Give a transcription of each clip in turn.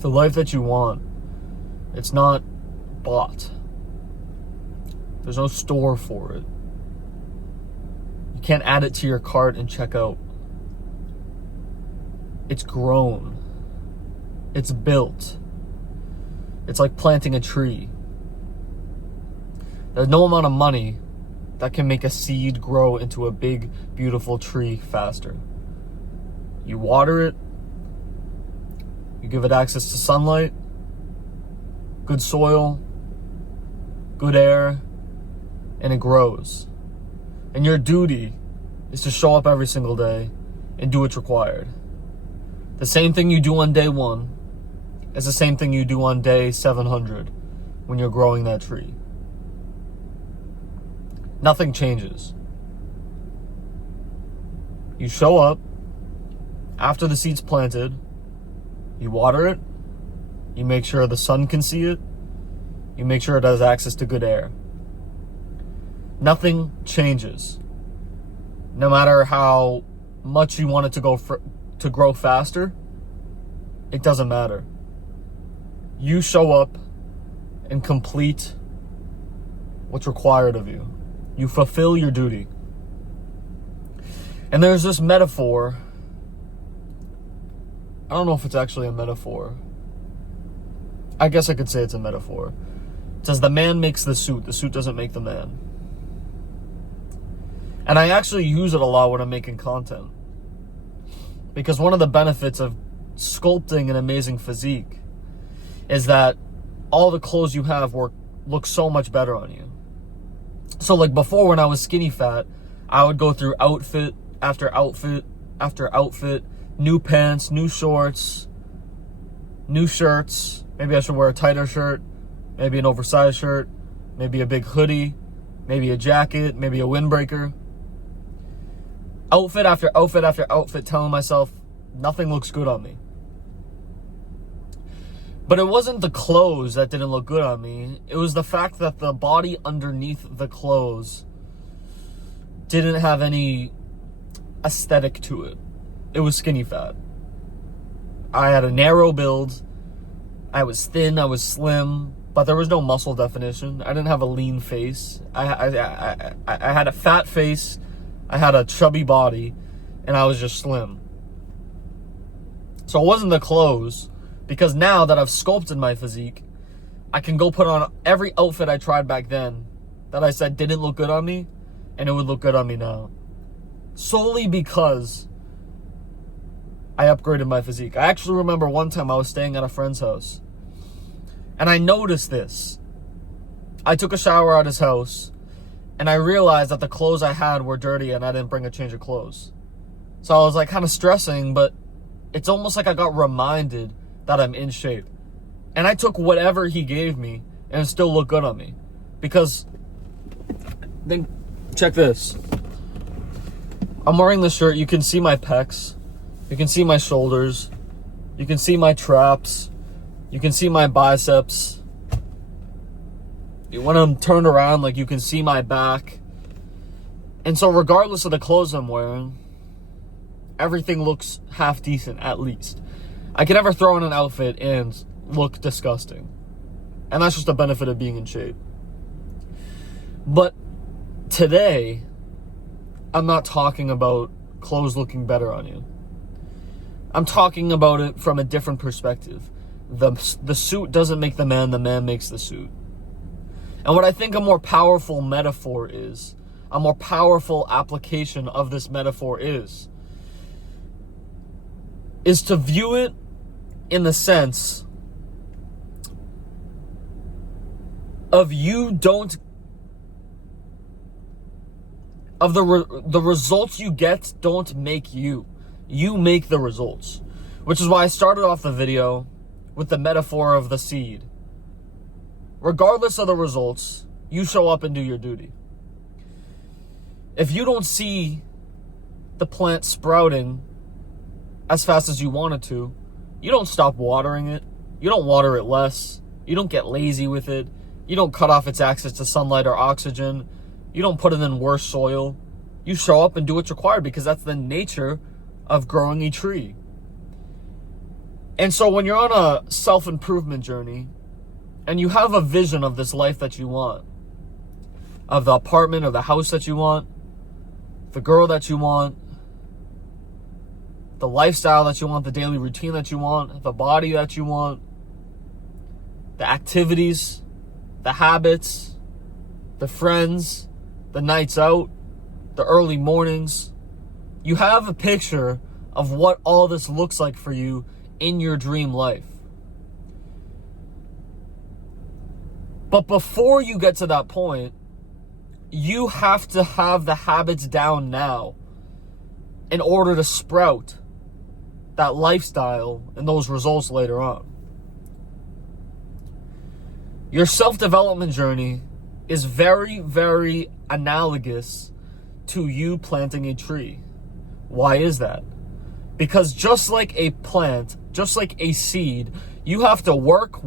The life that you want, it's not bought. There's no store for it. You can't add it to your cart and check out. It's grown. It's built. It's like planting a tree. There's no amount of money that can make a seed grow into a big, beautiful tree faster. You water it, you give it access to sunlight, good soil, good air, and it grows. And your duty is to show up every single day and do what's required. The same thing you do on day 1 is the same thing you do on day 700 when you're growing that tree. Nothing changes. You show up after the seed's planted, you water it, you make sure the sun can see it, you make sure it has access to good air. Nothing changes. No matter how much you want it to grow faster, it doesn't matter. You show up and complete what's required of you. You fulfill your duty. And there's this metaphor. I don't know if it's actually a metaphor. I guess I could say it's a metaphor. It says the man makes the suit doesn't make the man. And I actually use it a lot when I'm making content. Because one of the benefits of sculpting an amazing physique is that all the clothes you have look so much better on you. So like before, when I was skinny fat, I would go through outfit after outfit after outfit, new pants, new shorts, new shirts. Maybe I should wear a tighter shirt, maybe an oversized shirt, maybe a big hoodie, maybe a jacket, maybe a windbreaker. Outfit after outfit after outfit, telling myself nothing looks good on me. But it wasn't the clothes that didn't look good on me. It was the fact that the body underneath the clothes didn't have any aesthetic to it. It was skinny fat. I had a narrow build. I was thin, I was slim, but there was no muscle definition. I didn't have a lean face. I had a fat face, I had a chubby body, and I was just slim. So it wasn't the clothes. Because now that I've sculpted my physique, I can go put on every outfit I tried back then that I said didn't look good on me, and it would look good on me now. Solely because I upgraded my physique. I actually remember one time I was staying at a friend's house, and I noticed this. I took a shower at his house, and I realized that the clothes I had were dirty and I didn't bring a change of clothes. So I was like kind of stressing, but it's almost like I got reminded that I'm in shape. And I took whatever he gave me and it still looked good on me. Because, then check this. I'm wearing this shirt. You can see my pecs. You can see my shoulders. You can see my traps. You can see my biceps. When I'm turned around, like, you can see my back. And so regardless of the clothes I'm wearing, everything looks half decent, at least. I can never throw on an outfit and look disgusting. And that's just the benefit of being in shape. But today, I'm not talking about clothes looking better on you. I'm talking about it from a different perspective. The suit doesn't make the man makes the suit. And what I think a more powerful metaphor is, a more powerful application of this metaphor is to view it in the sense of the results you get don't make you. You make the results. Which is why I started off the video with the metaphor of the seed. Regardless of the results, you show up and do your duty. If you don't see the plant sprouting as fast as you want it to, you don't stop watering it. You don't water it less. You don't get lazy with it. You don't cut off its access to sunlight or oxygen. You don't put it in worse soil. You show up and do what's required because that's the nature of growing a tree. And so when you're on a self-improvement journey and you have a vision of this life that you want, of the apartment or the house that you want, the girl that you want, the lifestyle that you want, the daily routine that you want, the body that you want, the activities, the habits, the friends, the nights out, the early mornings. You have a picture of what all this looks like for you in your dream life. But before you get to that point, you have to have the habits down now in order to sprout that lifestyle and those results later on. Your self-development journey is very, very analogous to you planting a tree. Why is that? Because just like a plant, just like a seed, you have to work,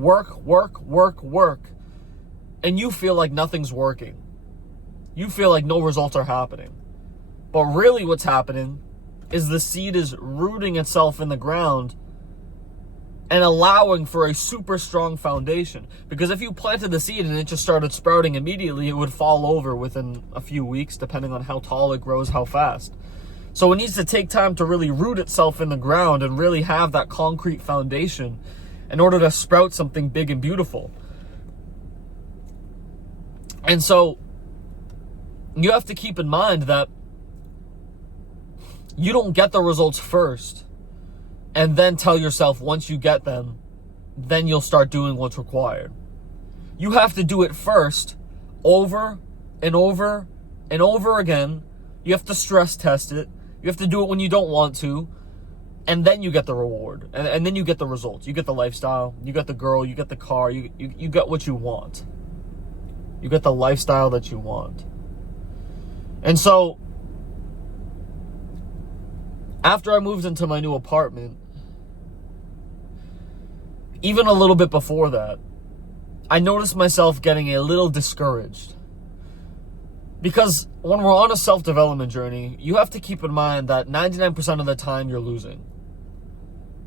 and you feel like nothing's working. You feel like no results are happening. But really what's happening is the seed is rooting itself in the ground and allowing for a super strong foundation. Because if you planted the seed and it just started sprouting immediately, it would fall over within a few weeks, depending on how tall it grows, how fast. So it needs to take time to really root itself in the ground and really have that concrete foundation in order to sprout something big and beautiful. And so you have to keep in mind that you don't get the results first and then tell yourself once you get them, then you'll start doing what's required. You have to do it first, over and over and over again. You have to stress test it. You have to do it when you don't want to, and then you get the reward, and then you get the results. You get the lifestyle, you get the girl, you get the car, you get what you want. You get the lifestyle that you want. And so, after I moved into my new apartment, even a little bit before that, I noticed myself getting a little discouraged. Because when we're on a self-development journey, you have to keep in mind that 99% of the time you're losing.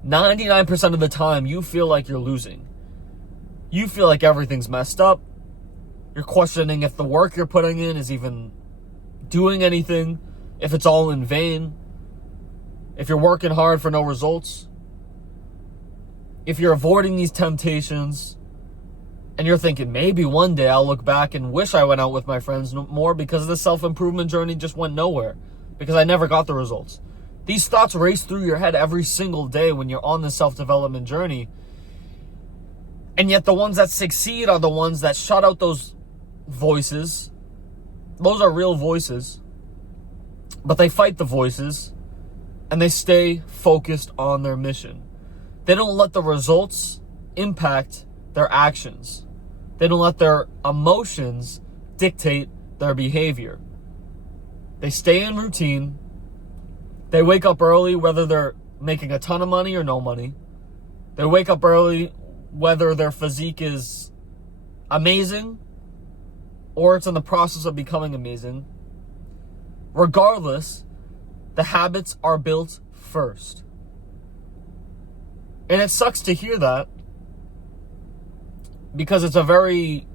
99% of the time you feel like you're losing. You feel like everything's messed up. You're questioning if the work you're putting in is even doing anything, if it's all in vain, if you're working hard for no results, if you're avoiding these temptations, and you're thinking, maybe one day I'll look back and wish I went out with my friends more because the self-improvement journey just went nowhere, because I never got the results. These thoughts race through your head every single day when you're on this self-development journey. And yet the ones that succeed are the ones that shut out those voices. Those are real voices. But they fight the voices and they stay focused on their mission. They don't let the results impact their actions. They don't let their emotions dictate their behavior. They stay in routine. They wake up early whether they're making a ton of money or no money. They wake up early whether their physique is amazing or it's in the process of becoming amazing. Regardless, the habits are built first. And it sucks to hear that, because it's a very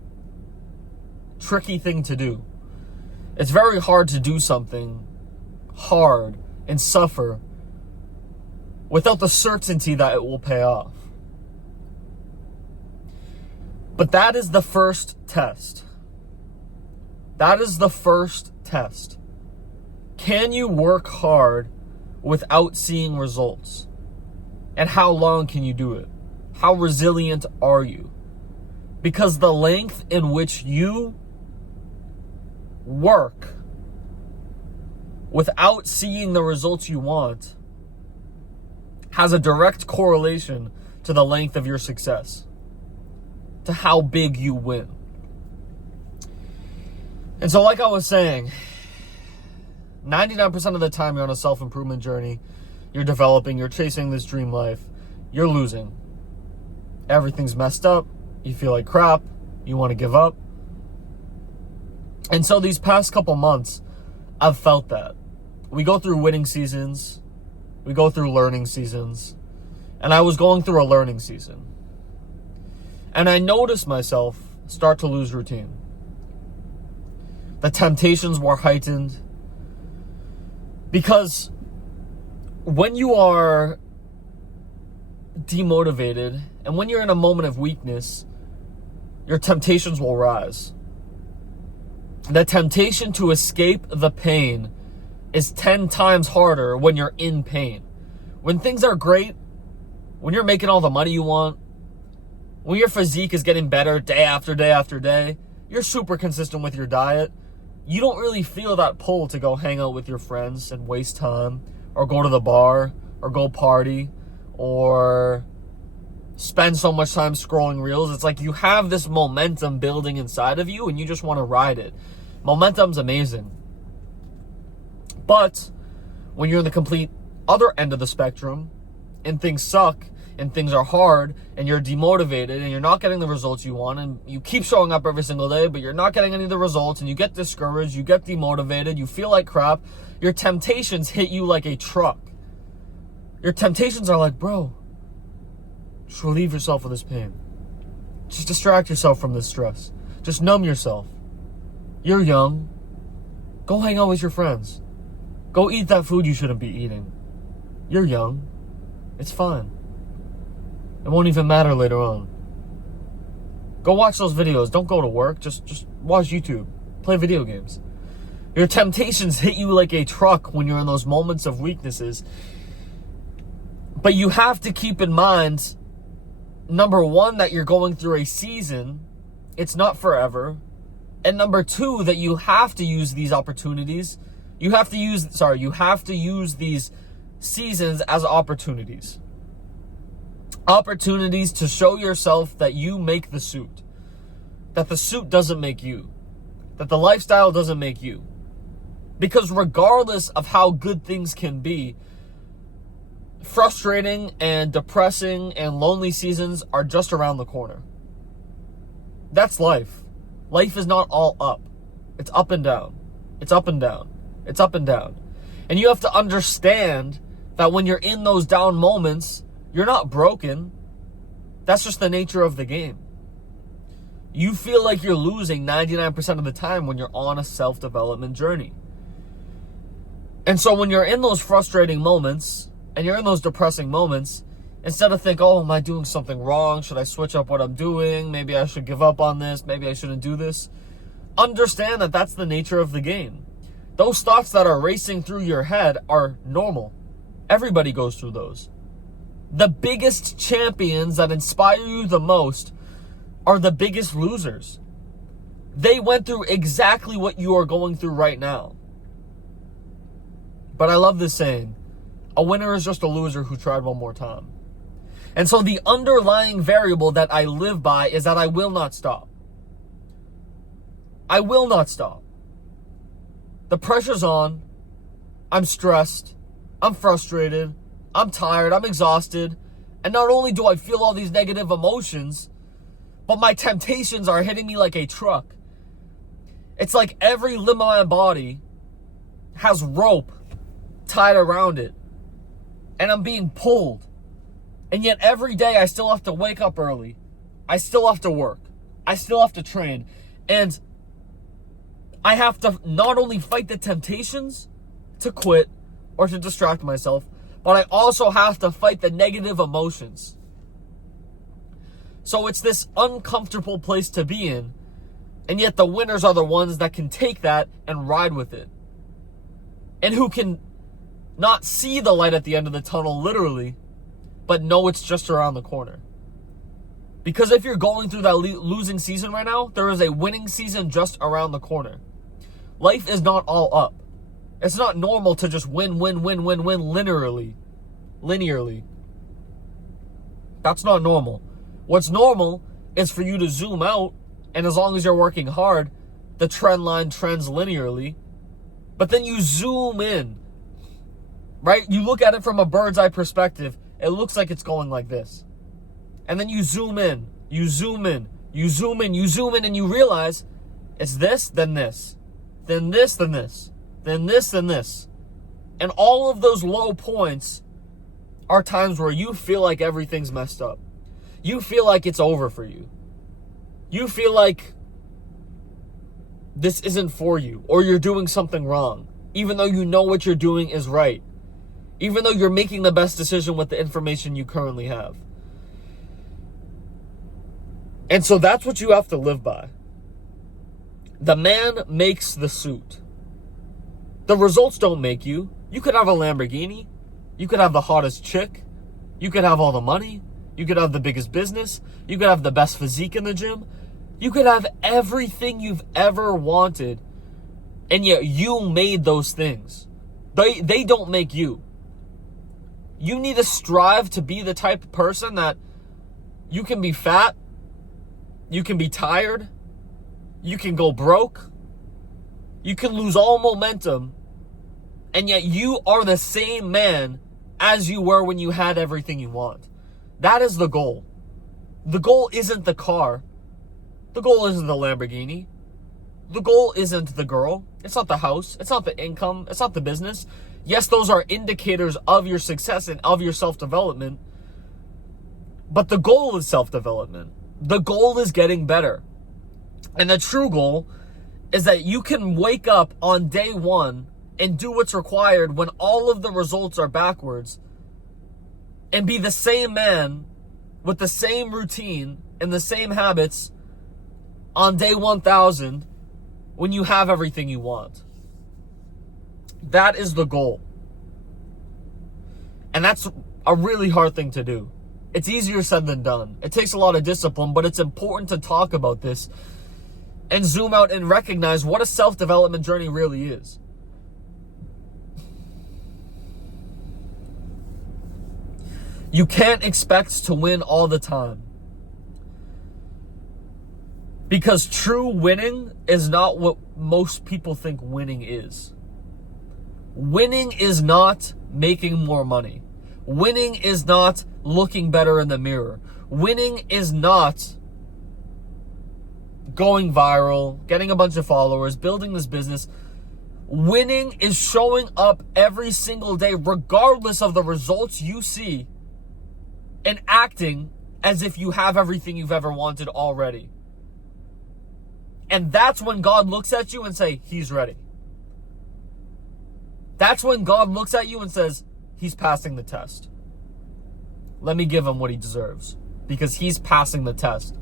tricky thing to do. It's very hard to do something hard and suffer without the certainty that it will pay off. But that is the first test. That is the first test. Can you work hard without seeing results? And how long can you do it? How resilient are you? Because the length in which you work without seeing the results you want has a direct correlation to the length of your success, to how big you win. And so like I was saying, 99% of the time you're on a self-improvement journey, you're developing, you're chasing this dream life, you're losing. Everything's messed up. You feel like crap. You want to give up. And so these past couple months, I've felt that. We go through winning seasons. We go through learning seasons. And I was going through a learning season. And I noticed myself start to lose routine. The temptations were heightened. Because when you are demotivated and when you're in a moment of weakness, your temptations will rise. The temptation to escape the pain is 10 times harder when you're in pain. When things are great, when you're making all the money you want, when your physique is getting better day after day after day, you're super consistent with your diet, you don't really feel that pull to go hang out with your friends and waste time, or go to the bar, or go party, or spend so much time scrolling reels. It's like you have this momentum building inside of you and you just want to ride it. Momentum's amazing. But when you're in the complete other end of the spectrum and things suck and things are hard and you're demotivated and you're not getting the results you want and you keep showing up every single day but you're not getting any of the results and you get discouraged, you get demotivated, you feel like crap, your temptations hit you like a truck. Your temptations are like, bro, just relieve yourself of this pain. Just distract yourself from this stress. Just numb yourself. You're young. Go hang out with your friends. Go eat that food you shouldn't be eating. You're young. It's fine. It won't even matter later on. Go watch those videos. Don't go to work. Just watch YouTube. Play video games. Your temptations hit you like a truck when you're in those moments of weaknesses. But you have to keep in mind, number one, that you're going through a season. It's not forever. And number two, that you have to use these opportunities. You have to use these seasons as opportunities. Opportunities to show yourself that you make the suit. That the suit doesn't make you. That the lifestyle doesn't make you. Because regardless of how good things can be, frustrating and depressing and lonely seasons are just around the corner. That's life. Life is not all up. It's up and down. It's up and down. It's up and down. And you have to understand that when you're in those down moments, you're not broken. That's just the nature of the game. You feel like you're losing 99% of the time when you're on a self-development journey. And so when you're in those frustrating moments and you're in those depressing moments, instead of think, oh, am I doing something wrong? Should I switch up what I'm doing? Maybe I should give up on this. Maybe I shouldn't do this. Understand that that's the nature of the game. Those thoughts that are racing through your head are normal. Everybody goes through those. The biggest champions that inspire you the most are the biggest losers. They went through exactly what you are going through right now. But I love this saying, a winner is just a loser who tried one more time. And so the underlying variable that I live by is that I will not stop. I will not stop. The pressure's on. I'm stressed. I'm frustrated. I'm tired. I'm exhausted. And not only do I feel all these negative emotions, but my temptations are hitting me like a truck. It's like every limb of my body has rope tied around it. And I'm being pulled. And yet every day I still have to wake up early. I still have to work. I still have to train. And I have to not only fight the temptations to quit or to distract myself, but I also have to fight the negative emotions. So it's this uncomfortable place to be in, and yet the winners are the ones that can take that and ride with it. And who can not see the light at the end of the tunnel literally, but know it's just around the corner. Because if you're going through that losing season right now, there is a winning season just around the corner. Life is not all up. It's not normal to just win linearly. That's not normal. What's normal is for you to zoom out, and as long as you're working hard, the trend line trends linearly. But then you zoom in, right? You look at it from a bird's eye perspective. It looks like it's going like this. And then you zoom in, you zoom in, you zoom in, you zoom in, and you realize it's this, then this, then this, then this, then this, then this. And all of those low points are times where you feel like everything's messed up. You feel like it's over for you. You feel like this isn't for you, or you're doing something wrong, even though you know what you're doing is right, even though you're making the best decision with the information you currently have. And so that's what you have to live by. The man makes the suit. The results don't make you. You could have a Lamborghini. You could have the hottest chick. You could have all the money. You could have the biggest business. You could have the best physique in the gym. You could have everything you've ever wanted. And yet you made those things. They don't make you. You need to strive to be the type of person that you can be fat. You can be tired. You can go broke. You can lose all momentum. And yet you are the same man as you were when you had everything you want. That is the goal. The goal isn't the car. The goal isn't the Lamborghini. The goal isn't the girl. It's not the house. It's not the income. It's not the business. Yes, those are indicators of your success and of your self-development. But the goal is self-development. The goal is getting better. And the true goal is that you can wake up on day one and do what's required when all of the results are backwards, and be the same man with the same routine and the same habits on day 1000 when you have everything you want. That is the goal. And that's a really hard thing to do. It's easier said than done. It takes a lot of discipline, but it's important to talk about this and zoom out and recognize what a self-development journey really is. You can't expect to win all the time. Because true winning is not what most people think winning is. Winning is not making more money. Winning is not looking better in the mirror. Winning is not going viral, getting a bunch of followers, building this business. Winning is showing up every single day, regardless of the results you see, and acting as if you have everything you've ever wanted already. And that's when God looks at you and say, he's ready. That's when God looks at you and says, he's passing the test. Let me give him what he deserves, because he's passing the test.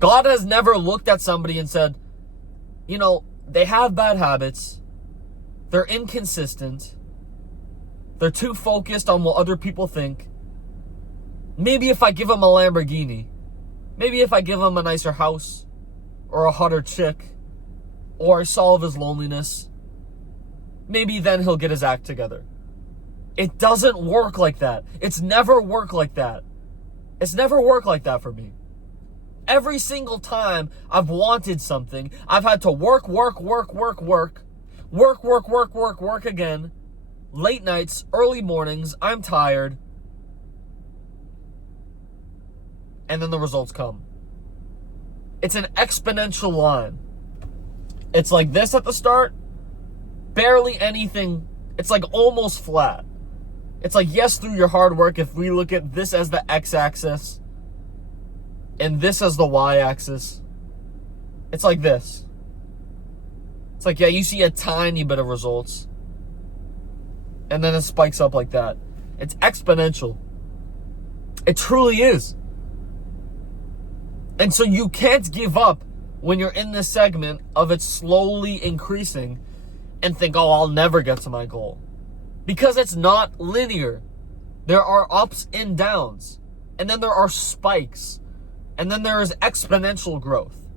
God has never looked at somebody and said, you know, they have bad habits. They're inconsistent. They're too focused on what other people think. Maybe if I give him a Lamborghini, maybe if I give him a nicer house, or a hotter chick, or I solve his loneliness, maybe then he'll get his act together. It doesn't work like that. It's never worked like that. It's never worked like that for me. Every single time I've wanted something, I've had to work again. Late nights, early mornings, I'm tired. And then the results come. It's an exponential line. It's like this at the start, barely anything. It's like almost flat. It's like, yes, through your hard work, if we look at this as the x-axis and this as the y-axis, it's like this. It's like, yeah, you see a tiny bit of results, and then it spikes up like that. It's exponential. It truly is. And so you can't give up when you're in this segment of it slowly increasing and think, oh, I'll never get to my goal. Because it's not linear. There are ups and downs. And then there are spikes. And then there is exponential growth.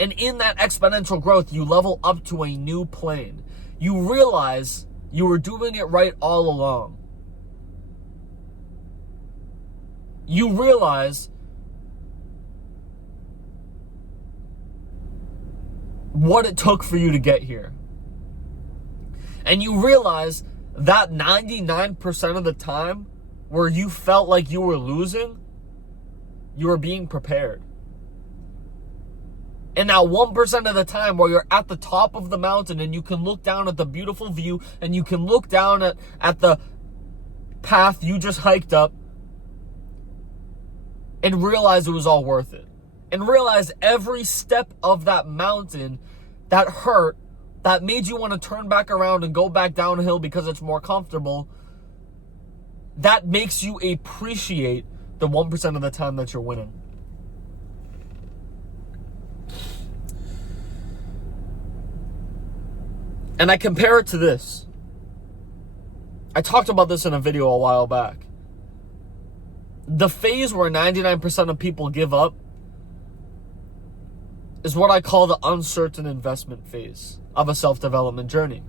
And in that exponential growth, you level up to a new plane. You realize you were doing it right all along. You realize what it took for you to get here. And you realize that 99% of the time where you felt like you were losing, you were being prepared. And that 1% of the time where you're at the top of the mountain and you can look down at the beautiful view and you can look down at the path you just hiked up and realize it was all worth it. And realize every step of that mountain that hurt, that made you want to turn back around and go back downhill because it's more comfortable, that makes you appreciate the 1% of the time that you're winning. And I compare it to this. I talked about this in a video a while back. The phase where 99% of people give up is what I call the uncertain investment phase of a self-development journey.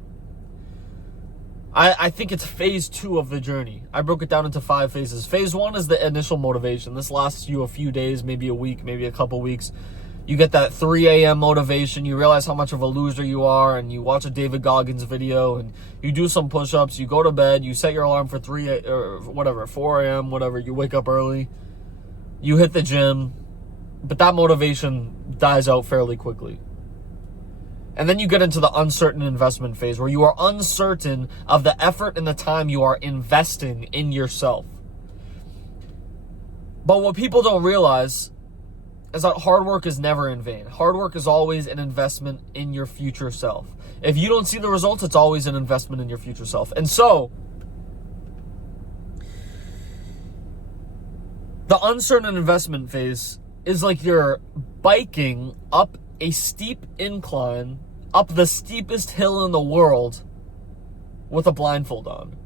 I think it's phase 2 of the journey. I broke it down into 5 phases. Phase 1 is the initial motivation. This lasts you a few days, maybe a week, maybe a couple weeks. You get that 3 a.m. motivation. You realize how much of a loser you are, and you watch a David Goggins video, and you do some push-ups. You go to bed. You set your alarm for 4 a.m., whatever. You wake up early. You hit the gym. But that motivation dies out fairly quickly. And then you get into the uncertain investment phase, where you are uncertain of the effort and the time you are investing in yourself. But what people don't realize is that hard work is never in vain. Hard work is always an investment in your future self. If you don't see the results, it's always an investment in your future self. And so, the uncertain investment phase is like you're biking up a steep incline, up the steepest hill in the world, with a blindfold on.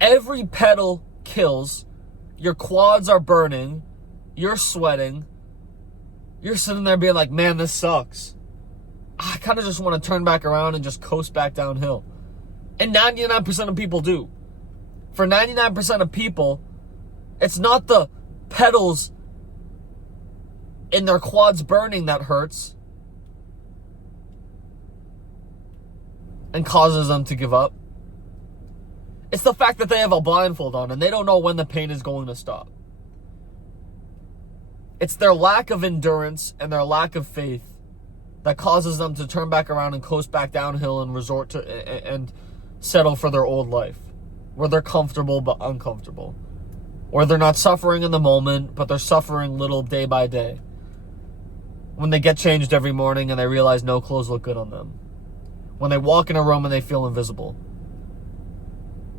Every pedal kills. Your quads are burning. You're sweating. You're sitting there being like, man, this sucks. I kind of just want to turn back around and just coast back downhill. And 99% of people do. For 99% of people, it's not the pedals in their quads burning that hurts and causes them to give up. It's the fact that they have a blindfold on and they don't know when the pain is going to stop. It's their lack of endurance and their lack of faith that causes them to turn back around and coast back downhill and resort to and settle for their old life, where they're comfortable but uncomfortable, or they're not suffering in the moment but they're suffering little day by day. When they get changed every morning and they realize no clothes look good on them. When they walk in a room and they feel invisible.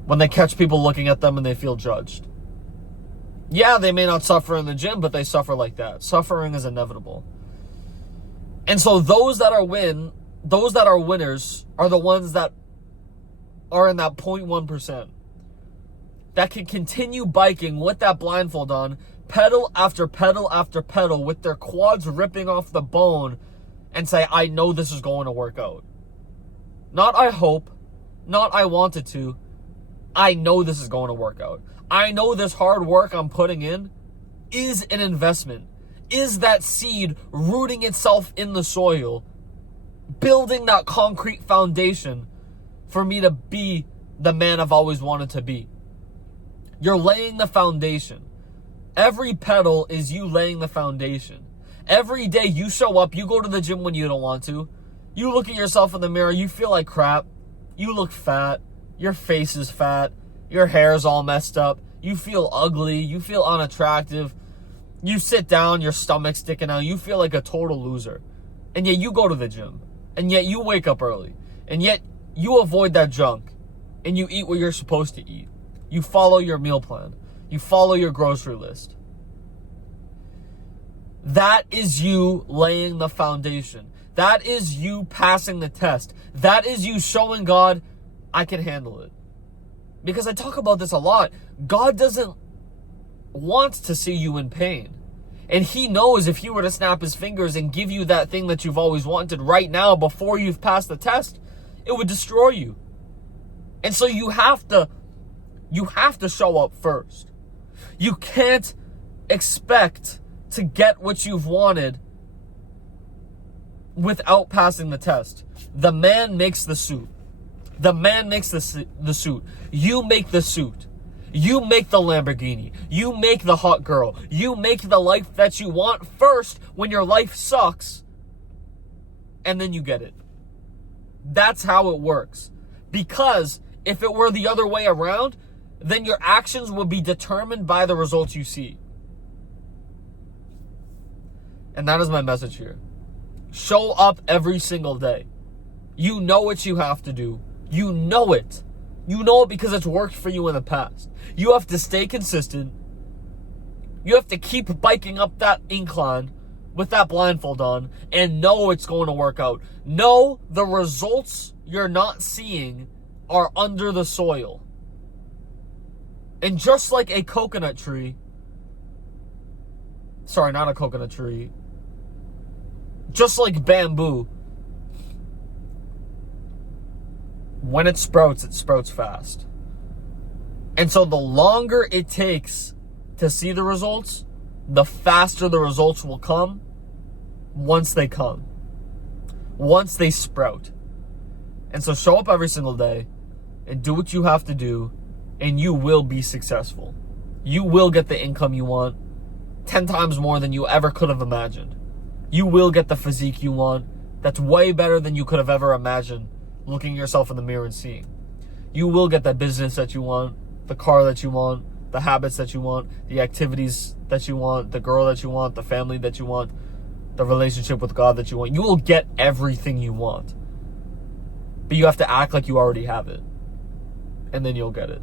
When they catch people looking at them and they feel judged. Yeah, they may not suffer in the gym, but they suffer like that. Suffering is inevitable. And so those that are winners are the ones that are in that 0.1%. That can continue biking with that blindfold on, pedal after pedal after pedal, with their quads ripping off the bone, and say, I know this is going to work out. Not I hope, not I want it to. I know this is going to work out. I know this hard work I'm putting in is an investment. Is that seed rooting itself in the soil, building that concrete foundation for me to be the man I've always wanted to be. You're laying the foundation. Every pedal is you laying the foundation. Every day you show up, you go to the gym when you don't want to. You look at yourself in the mirror, you feel like crap. You look fat. Your face is fat. Your hair's all messed up. You feel ugly. You feel unattractive. You sit down, your stomach's sticking out. You feel like a total loser. And yet you go to the gym. And yet you wake up early. And yet you avoid that junk. And you eat what you're supposed to eat. You follow your meal plan. You follow your grocery list. That is you laying the foundation. That is you passing the test. That is you showing God, I can handle it. Because I talk about this a lot. God doesn't want to see you in pain. And he knows if he were to snap his fingers and give you that thing that you've always wanted right now before you've passed the test, it would destroy you. And so you have to show up first. You can't expect to get what you've wanted without passing the test. The man makes the suit. The man makes the suit. You make the suit. You make the Lamborghini. You make the hot girl. You make the life that you want first when your life sucks. And then you get it. That's how it works. Because if it were the other way around, then your actions will be determined by the results you see. And that is my message here. Show up every single day. You know what you have to do. You know it. You know it because it's worked for you in the past. You have to stay consistent. You have to keep biking up that incline with that blindfold on and know it's going to work out. Know the results you're not seeing are under the soil. And just like a coconut tree, sorry, not a coconut tree, just like bamboo, when it sprouts fast. And so the longer it takes to see the results, the faster the results will come once they come. Once they sprout. And so show up every single day and do what you have to do, and you will be successful. You will get the income you want 10 times more than you ever could have imagined. You will get the physique you want that's way better than you could have ever imagined looking yourself in the mirror and seeing. You will get that business that you want, the car that you want, the habits that you want, the activities that you want, the girl that you want, the family that you want, the relationship with God that you want. You will get everything you want. But you have to act like you already have it. And then you'll get it.